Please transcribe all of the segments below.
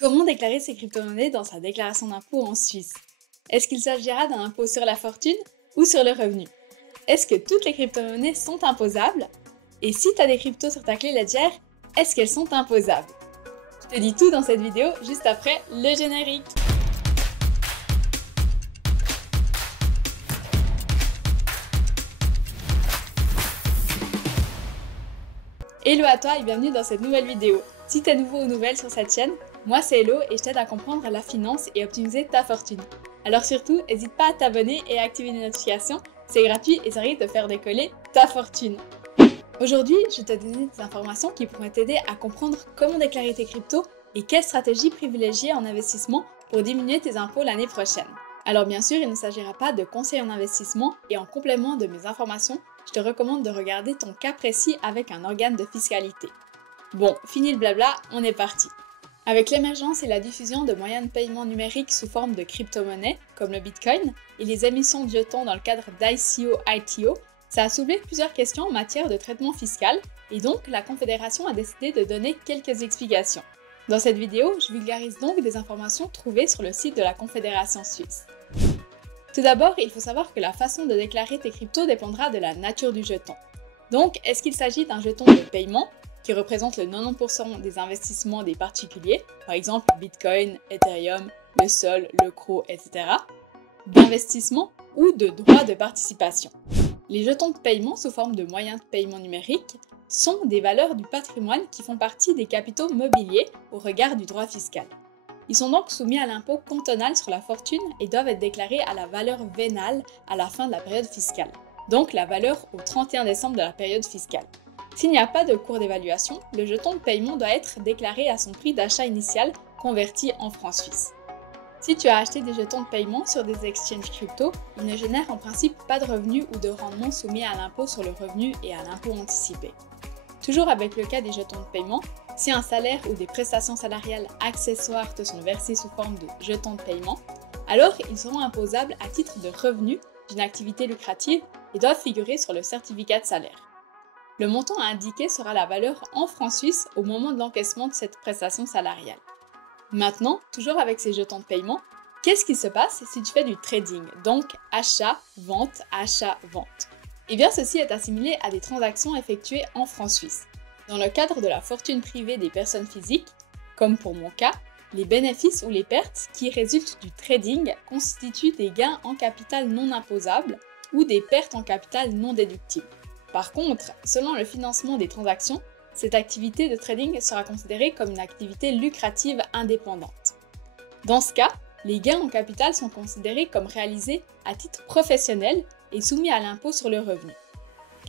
Comment déclarer ses crypto-monnaies dans sa déclaration d'impôt en Suisse? Est-ce qu'il s'agira d'un impôt sur la fortune ou sur le revenu? Est-ce que toutes les crypto-monnaies sont imposables? Et si tu as des cryptos sur ta clé Ledger, est-ce qu'elles sont imposables? Je te dis tout dans cette vidéo juste après le générique. Hello à toi et bienvenue dans cette nouvelle vidéo. Si tu es nouveau ou nouvelle sur cette chaîne, moi c'est Hello et je t'aide à comprendre la finance et optimiser ta fortune. Alors surtout, n'hésite pas à t'abonner et à activer les notifications, c'est gratuit et ça risque de faire décoller ta fortune. Aujourd'hui, je vais te donner des informations qui pourraient t'aider à comprendre comment déclarer tes cryptos et quelles stratégies privilégier en investissement pour diminuer tes impôts l'année prochaine. Alors bien sûr, il ne s'agira pas de conseils en investissement et en complément de mes informations, je te recommande de regarder ton cas précis avec un organe de fiscalité. Bon, fini le blabla, on est parti. Avec l'émergence et la diffusion de moyens de paiement numériques sous forme de crypto-monnaies, comme le Bitcoin, et les émissions de jetons dans le cadre d'ICO-ITO, ça a soulevé plusieurs questions en matière de traitement fiscal, et donc la Confédération a décidé de donner quelques explications. Dans cette vidéo, je vulgarise donc des informations trouvées sur le site de la Confédération suisse. Tout d'abord, il faut savoir que la façon de déclarer tes cryptos dépendra de la nature du jeton. Donc, est-ce qu'il s'agit d'un jeton de paiement, qui représente le 90% des investissements des particuliers, par exemple Bitcoin, Ethereum, le Sol, le Crow, etc., d'investissement ou de droits de participation? Les jetons de paiement sous forme de moyens de paiement numériques sont des valeurs du patrimoine qui font partie des capitaux mobiliers au regard du droit fiscal. Ils sont donc soumis à l'impôt cantonal sur la fortune et doivent être déclarés à la valeur vénale à la fin de la période fiscale, donc la valeur au 31 décembre de la période fiscale. S'il n'y a pas de cours d'évaluation, le jeton de paiement doit être déclaré à son prix d'achat initial converti en francs suisses. Si tu as acheté des jetons de paiement sur des exchanges crypto, ils ne génèrent en principe pas de revenus ou de rendement soumis à l'impôt sur le revenu et à l'impôt anticipé. Toujours avec le cas des jetons de paiement, si un salaire ou des prestations salariales accessoires te sont versés sous forme de jetons de paiement, alors ils seront imposables à titre de revenu d'une activité lucrative et doivent figurer sur le certificat de salaire. Le montant à indiquer sera la valeur en francs suisses au moment de l'encaissement de cette prestation salariale. Maintenant, toujours avec ces jetons de paiement, qu'est-ce qui se passe si tu fais du trading, donc achat-vente, achat-vente? Eh bien, ceci est assimilé à des transactions effectuées en francs suisses. Dans le cadre de la fortune privée des personnes physiques, comme pour mon cas, les bénéfices ou les pertes qui résultent du trading constituent des gains en capital non imposables ou des pertes en capital non déductibles. Par contre, selon le financement des transactions, cette activité de trading sera considérée comme une activité lucrative indépendante. Dans ce cas, les gains en capital sont considérés comme réalisés à titre professionnel et soumis à l'impôt sur le revenu.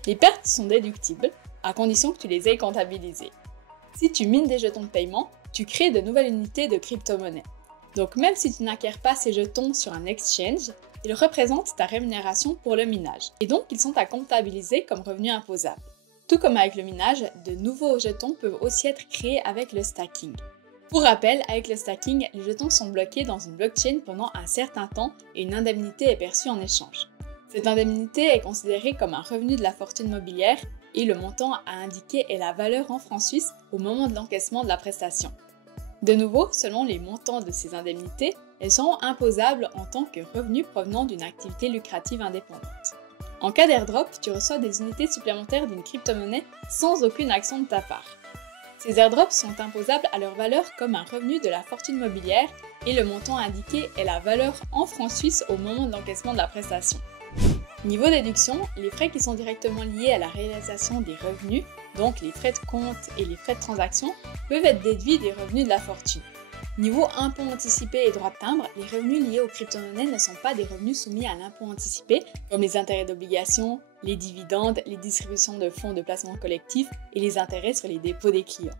Les pertes sont déductibles, à condition que tu les aies comptabilisées. Si tu mines des jetons de paiement, tu crées de nouvelles unités de crypto-monnaie. Donc même si tu n'acquiers pas ces jetons sur un exchange, ils représentent ta rémunération pour le minage, et donc ils sont à comptabiliser comme revenu imposable. Tout comme avec le minage, de nouveaux jetons peuvent aussi être créés avec le stacking. Pour rappel, avec le stacking, les jetons sont bloqués dans une blockchain pendant un certain temps et une indemnité est perçue en échange. Cette indemnité est considérée comme un revenu de la fortune mobilière et le montant à indiquer est la valeur en francs suisses au moment de l'encaissement de la prestation. De nouveau, selon les montants de ces indemnités, elles seront imposables en tant que revenus provenant d'une activité lucrative indépendante. En cas d'airdrop, tu reçois des unités supplémentaires d'une crypto-monnaie sans aucune action de ta part. Ces airdrops sont imposables à leur valeur comme un revenu de la fortune mobilière et le montant indiqué est la valeur en francs suisses au moment de l'encaissement de la prestation. Niveau déduction, les frais qui sont directement liés à la réalisation des revenus, donc les frais de compte et les frais de transaction, peuvent être déduits des revenus de la fortune. Niveau impôt anticipé et droit de timbre, les revenus liés aux crypto-monnaies ne sont pas des revenus soumis à l'impôt anticipé, comme les intérêts d'obligation, les dividendes, les distributions de fonds de placement collectif et les intérêts sur les dépôts des clients.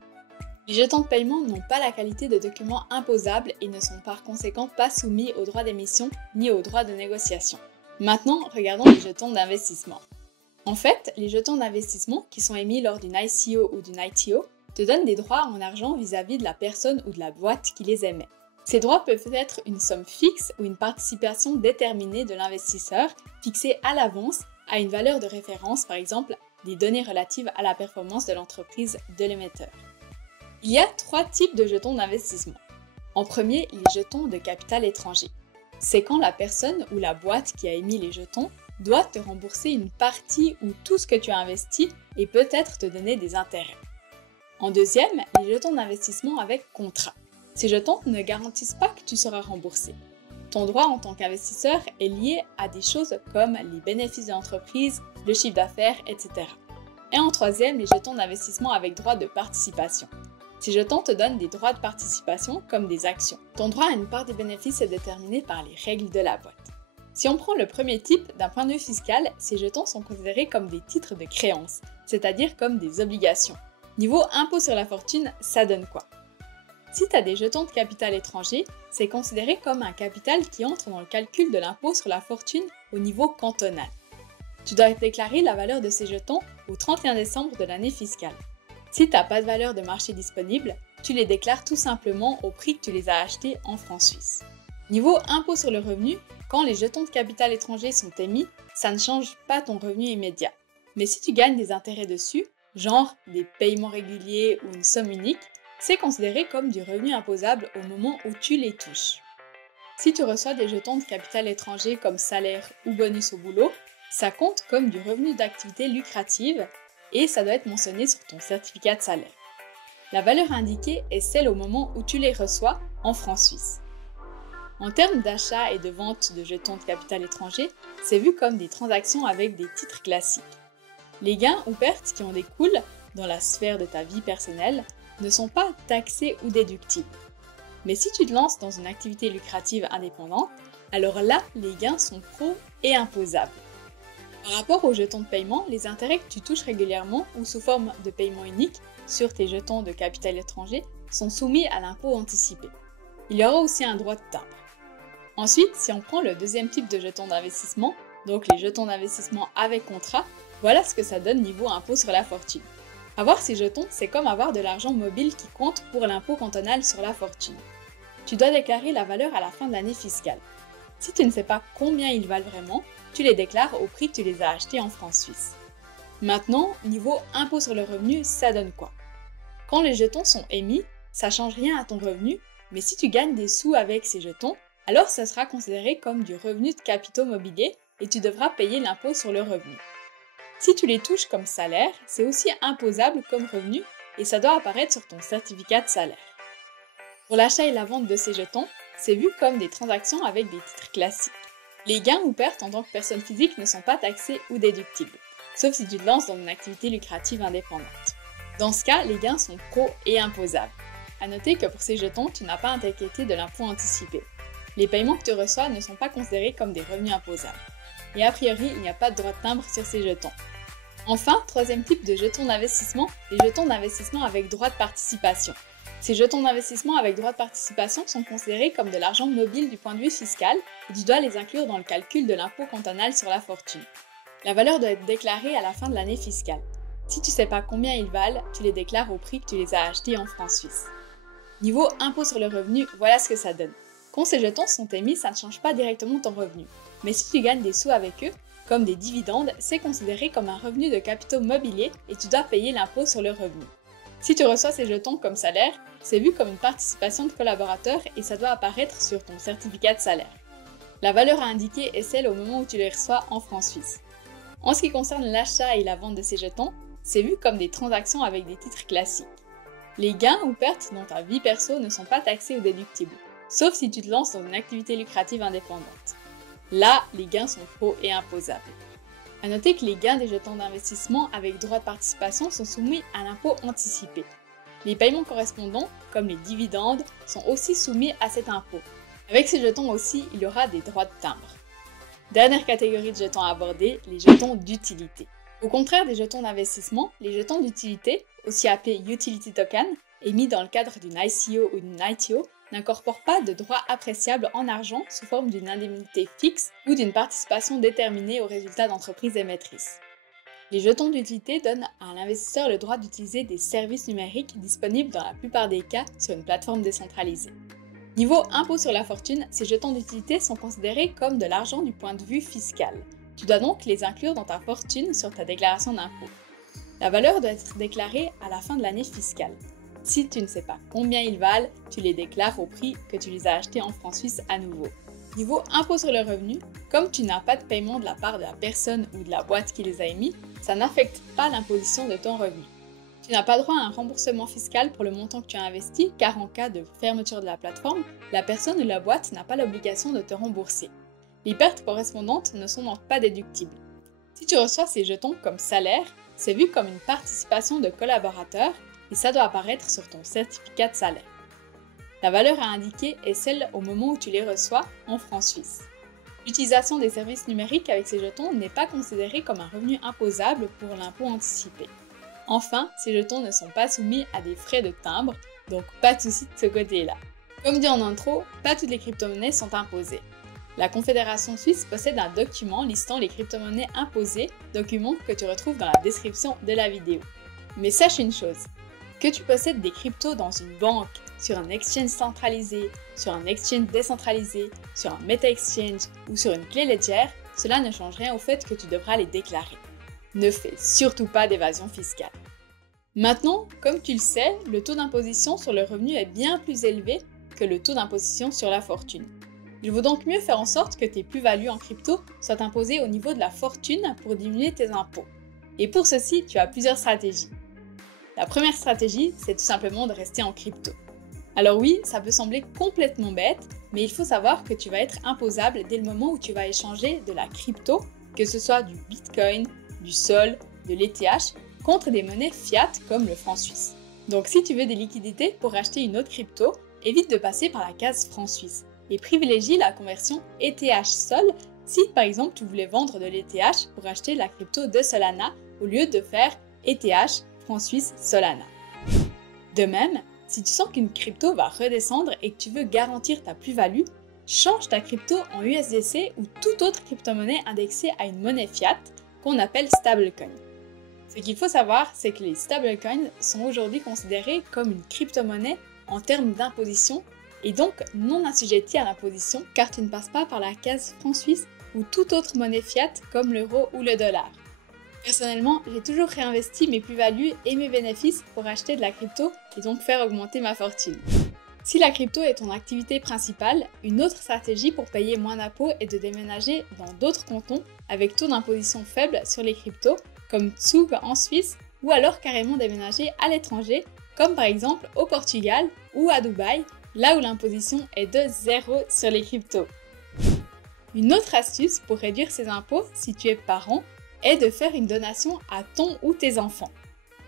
Les jetons de paiement n'ont pas la qualité de documents imposables et ne sont par conséquent pas soumis aux droits d'émission ni aux droits de négociation. Maintenant, regardons les jetons d'investissement. En fait, les jetons d'investissement qui sont émis lors d'une ICO ou d'une ITO te donnent des droits en argent vis-à-vis de la personne ou de la boîte qui les émet. Ces droits peuvent être une somme fixe ou une participation déterminée de l'investisseur fixée à l'avance à une valeur de référence, par exemple des données relatives à la performance de l'entreprise de l'émetteur. Il y a 3 types de jetons d'investissement. En premier, les jetons de capital étranger. C'est quand la personne ou la boîte qui a émis les jetons doit te rembourser une partie ou tout ce que tu as investi et peut-être te donner des intérêts. En deuxième, les jetons d'investissement avec contrat. Ces jetons ne garantissent pas que tu seras remboursé. Ton droit en tant qu'investisseur est lié à des choses comme les bénéfices de l'entreprise, le chiffre d'affaires, etc. Et en troisième, les jetons d'investissement avec droit de participation. Ces jetons te donnent des droits de participation comme des actions. Ton droit à une part des bénéfices est déterminé par les règles de la boîte. Si on prend le premier type, d'un point de vue fiscal, ces jetons sont considérés comme des titres de créance, c'est-à-dire comme des obligations. Niveau impôt sur la fortune, ça donne quoi? Si tu as des jetons de capital étranger, c'est considéré comme un capital qui entre dans le calcul de l'impôt sur la fortune au niveau cantonal. Tu dois déclarer la valeur de ces jetons au 31 décembre de l'année fiscale. Si tu n'as pas de valeur de marché disponible, tu les déclares tout simplement au prix que tu les as achetés en francs suisses. Niveau impôt sur le revenu, quand les jetons de capital étranger sont émis, ça ne change pas ton revenu immédiat. Mais si tu gagnes des intérêts dessus, genre des paiements réguliers ou une somme unique, c'est considéré comme du revenu imposable au moment où tu les touches. Si tu reçois des jetons de capital étranger comme salaire ou bonus au boulot, ça compte comme du revenu d'activité lucrative et ça doit être mentionné sur ton certificat de salaire. La valeur indiquée est celle au moment où tu les reçois en francs suisses. En termes d'achat et de vente de jetons de capital étranger, c'est vu comme des transactions avec des titres classiques. Les gains ou pertes qui en découlent dans la sphère de ta vie personnelle ne sont pas taxés ou déductibles. Mais si tu te lances dans une activité lucrative indépendante, alors là, les gains sont pro et imposables. Par rapport aux jetons de paiement, les intérêts que tu touches régulièrement ou sous forme de paiement unique sur tes jetons de capital étranger sont soumis à l'impôt anticipé. Il y aura aussi un droit de timbre. Ensuite, si on prend le deuxième type de jetons d'investissement, donc les jetons d'investissement avec contrat, voilà ce que ça donne niveau impôt sur la fortune. Avoir ces jetons, c'est comme avoir de l'argent mobile qui compte pour l'impôt cantonal sur la fortune. Tu dois déclarer la valeur à la fin de l'année fiscale. Si tu ne sais pas combien ils valent vraiment, tu les déclares au prix que tu les as achetés en francs suisses. Maintenant, niveau impôt sur le revenu, ça donne quoi? Quand les jetons sont émis, ça ne change rien à ton revenu, mais si tu gagnes des sous avec ces jetons, alors ça sera considéré comme du revenu de capitaux mobiliers et tu devras payer l'impôt sur le revenu. Si tu les touches comme salaire, c'est aussi imposable comme revenu et ça doit apparaître sur ton certificat de salaire. Pour l'achat et la vente de ces jetons, c'est vu comme des transactions avec des titres classiques. Les gains ou pertes en tant que personne physique ne sont pas taxés ou déductibles, sauf si tu te lances dans une activité lucrative indépendante. Dans ce cas, les gains sont pro et imposables. A noter que pour ces jetons, tu n'as pas à t'inquiéter de l'impôt anticipé. Les paiements que tu reçois ne sont pas considérés comme des revenus imposables. Et a priori, il n'y a pas de droit de timbre sur ces jetons. Enfin, troisième type de jetons d'investissement, les jetons d'investissement avec droit de participation. Ces jetons d'investissement avec droit de participation sont considérés comme de l'argent mobile du point de vue fiscal et tu dois les inclure dans le calcul de l'impôt cantonal sur la fortune. La valeur doit être déclarée à la fin de l'année fiscale. Si tu ne sais pas combien ils valent, tu les déclares au prix que tu les as achetés en francs suisses. Niveau impôt sur le revenu, voilà ce que ça donne. Quand ces jetons sont émis, ça ne change pas directement ton revenu. Mais si tu gagnes des sous avec eux, comme des dividendes, c'est considéré comme un revenu de capitaux mobiliers et tu dois payer l'impôt sur le revenu. Si tu reçois ces jetons comme salaire, c'est vu comme une participation de collaborateur et ça doit apparaître sur ton certificat de salaire. La valeur à indiquer est celle au moment où tu les reçois en francs suisses. En ce qui concerne l'achat et la vente de ces jetons, c'est vu comme des transactions avec des titres classiques. Les gains ou pertes dans ta vie perso ne sont pas taxés ou déductibles, sauf si tu te lances dans une activité lucrative indépendante. Là, les gains sont pro et imposables. A noter que les gains des jetons d'investissement avec droit de participation sont soumis à l'impôt anticipé. Les paiements correspondants, comme les dividendes, sont aussi soumis à cet impôt. Avec ces jetons aussi, il y aura des droits de timbre. Dernière catégorie de jetons à aborder, les jetons d'utilité. Au contraire des jetons d'investissement, les jetons d'utilité, aussi appelés Utility Token, émis dans le cadre d'une ICO ou d'une ITO, n'incorporent pas de droits appréciables en argent sous forme d'une indemnité fixe ou d'une participation déterminée aux résultats d'entreprises émettrices. Les jetons d'utilité donnent à l'investisseur le droit d'utiliser des services numériques disponibles dans la plupart des cas sur une plateforme décentralisée. Niveau impôt sur la fortune, ces jetons d'utilité sont considérés comme de l'argent du point de vue fiscal. Tu dois donc les inclure dans ta fortune sur ta déclaration d'impôt. La valeur doit être déclarée à la fin de l'année fiscale. Si tu ne sais pas combien ils valent, tu les déclares au prix que tu les as achetés en francs suisses à nouveau. Niveau impôt sur le revenu, comme tu n'as pas de paiement de la part de la personne ou de la boîte qui les a émis, ça n'affecte pas l'imposition de ton revenu. Tu n'as pas droit à un remboursement fiscal pour le montant que tu as investi, car en cas de fermeture de la plateforme, la personne ou la boîte n'a pas l'obligation de te rembourser. Les pertes correspondantes ne sont donc pas déductibles. Si tu reçois ces jetons comme salaire, c'est vu comme une participation de collaborateur et ça doit apparaître sur ton certificat de salaire. La valeur à indiquer est celle au moment où tu les reçois en francs suisses. L'utilisation des services numériques avec ces jetons n'est pas considérée comme un revenu imposable pour l'impôt anticipé. Enfin, ces jetons ne sont pas soumis à des frais de timbre, donc pas de souci de ce côté-là. Comme dit en intro, pas toutes les crypto-monnaies sont imposées. La Confédération suisse possède un document listant les crypto-monnaies imposées, document que tu retrouves dans la description de la vidéo. Mais sache une chose, que tu possèdes des cryptos dans une banque, sur un exchange centralisé, sur un exchange décentralisé, sur un meta-exchange ou sur une clé Ledger, cela ne change rien au fait que tu devras les déclarer. Ne fais surtout pas d'évasion fiscale. Maintenant, comme tu le sais, le taux d'imposition sur le revenu est bien plus élevé que le taux d'imposition sur la fortune. Il vaut donc mieux faire en sorte que tes plus-values en crypto soient imposées au niveau de la fortune pour diminuer tes impôts. Et pour ceci, tu as plusieurs stratégies. La première stratégie, c'est tout simplement de rester en crypto. Alors oui, ça peut sembler complètement bête, mais il faut savoir que tu vas être imposable dès le moment où tu vas échanger de la crypto, que ce soit du Bitcoin, du Sol, de l'ETH, contre des monnaies fiat comme le franc suisse. Donc si tu veux des liquidités pour acheter une autre crypto, évite de passer par la case franc suisse et privilégie la conversion ETH Sol si par exemple tu voulais vendre de l'ETH pour acheter la crypto de Solana au lieu de faire ETH franc suisse Solana. De même, si tu sens qu'une crypto va redescendre et que tu veux garantir ta plus-value, change ta crypto en USDC ou toute autre crypto-monnaie indexée à une monnaie fiat qu'on appelle stablecoin. Ce qu'il faut savoir, c'est que les stablecoins sont aujourd'hui considérés comme une crypto-monnaie en termes d'imposition et donc non assujettis à l'imposition car tu ne passes pas par la case franc suisse ou toute autre monnaie fiat comme l'euro ou le dollar. Personnellement, j'ai toujours réinvesti mes plus-values et mes bénéfices pour acheter de la crypto et donc faire augmenter ma fortune. Si la crypto est ton activité principale, une autre stratégie pour payer moins d'impôts est de déménager dans d'autres cantons avec taux d'imposition faible sur les cryptos, comme Zug en Suisse, ou alors carrément déménager à l'étranger, comme par exemple au Portugal ou à Dubaï, là où l'imposition est de 0 sur les cryptos. Une autre astuce pour réduire ses impôts si tu es parent est de faire une donation à ton ou tes enfants.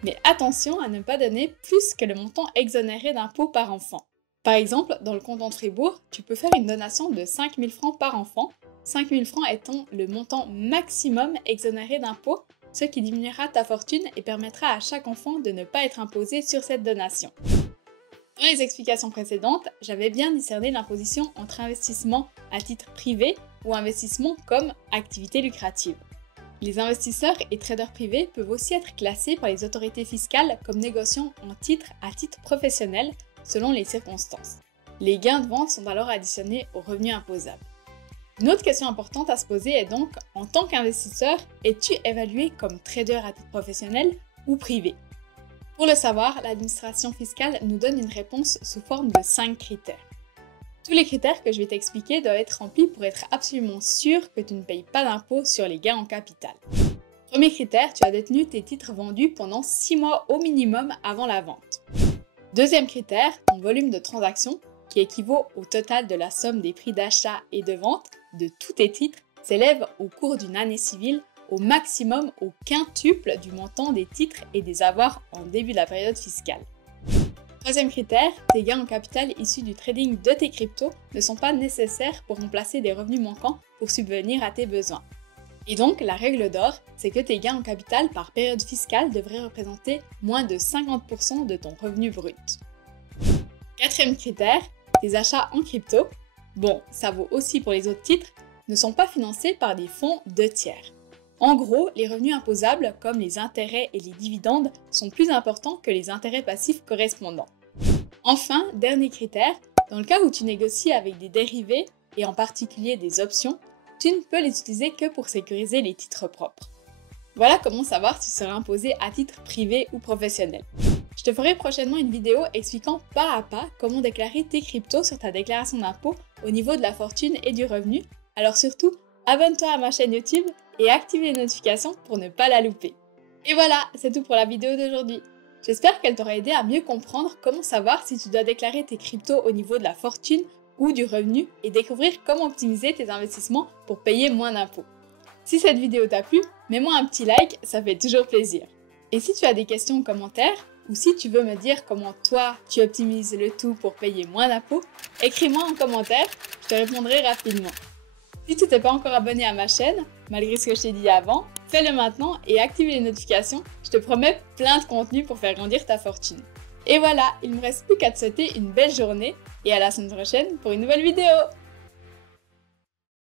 Mais attention à ne pas donner plus que le montant exonéré d'impôts par enfant. Par exemple, dans le canton de Fribourg, tu peux faire une donation de 5 000 francs par enfant, 5 000 francs étant le montant maximum exonéré d'impôts, ce qui diminuera ta fortune et permettra à chaque enfant de ne pas être imposé sur cette donation. Dans les explications précédentes, j'avais bien discerné l'imposition entre investissement à titre privé ou investissement comme activité lucrative. Les investisseurs et traders privés peuvent aussi être classés par les autorités fiscales comme négociants en titre à titre professionnel selon les circonstances. Les gains de vente sont alors additionnés aux revenus imposables. Une autre question importante à se poser est donc, en tant qu'investisseur, es-tu évalué comme trader à titre professionnel ou privé? Pour le savoir, l'administration fiscale nous donne une réponse sous forme de 5 critères. Tous les critères que je vais t'expliquer doivent être remplis pour être absolument sûr que tu ne payes pas d'impôt sur les gains en capital. Premier critère, tu as détenu tes titres vendus pendant 6 mois au minimum avant la vente. Deuxième critère, ton volume de transaction, qui équivaut au total de la somme des prix d'achat et de vente de tous tes titres, s'élève au cours d'une année civile au maximum au quintuple du montant des titres et des avoirs en début de la période fiscale. Troisième critère, tes gains en capital issus du trading de tes cryptos ne sont pas nécessaires pour remplacer des revenus manquants pour subvenir à tes besoins. Et donc, la règle d'or, c'est que tes gains en capital par période fiscale devraient représenter moins de 50% de ton revenu brut. Quatrième critère, tes achats en crypto, bon, ça vaut aussi pour les autres titres, ne sont pas financés par des fonds de tiers. En gros, les revenus imposables, comme les intérêts et les dividendes, sont plus importants que les intérêts passifs correspondants. Enfin, dernier critère, dans le cas où tu négocies avec des dérivés, et en particulier des options, tu ne peux les utiliser que pour sécuriser les titres propres. Voilà comment savoir si tu seras imposé à titre privé ou professionnel. Je Je te ferai prochainement une vidéo expliquant pas à pas comment déclarer tes cryptos sur ta déclaration d'impôt au niveau de la fortune et du revenu. Alors surtout, abonne-toi à ma chaîne YouTube et active les notifications pour ne pas la louper. Et voilà, c'est tout pour la vidéo d'aujourd'hui. J'espère qu'elle t'aura aidé à mieux comprendre comment savoir si tu dois déclarer tes cryptos au niveau de la fortune ou du revenu et découvrir comment optimiser tes investissements pour payer moins d'impôts. Si cette vidéo t'a plu, mets-moi un petit like, ça fait toujours plaisir. Et si tu as des questions ou commentaires, ou si tu veux me dire comment toi tu optimises le tout pour payer moins d'impôts, écris-moi en commentaire, je te répondrai rapidement. Si tu n'es pas encore abonné à ma chaîne, malgré ce que je t'ai dit avant, fais-le maintenant et active les notifications, je te promets plein de contenu pour faire grandir ta fortune. Et voilà, il ne me reste plus qu'à te souhaiter une belle journée et à la semaine prochaine pour une nouvelle vidéo.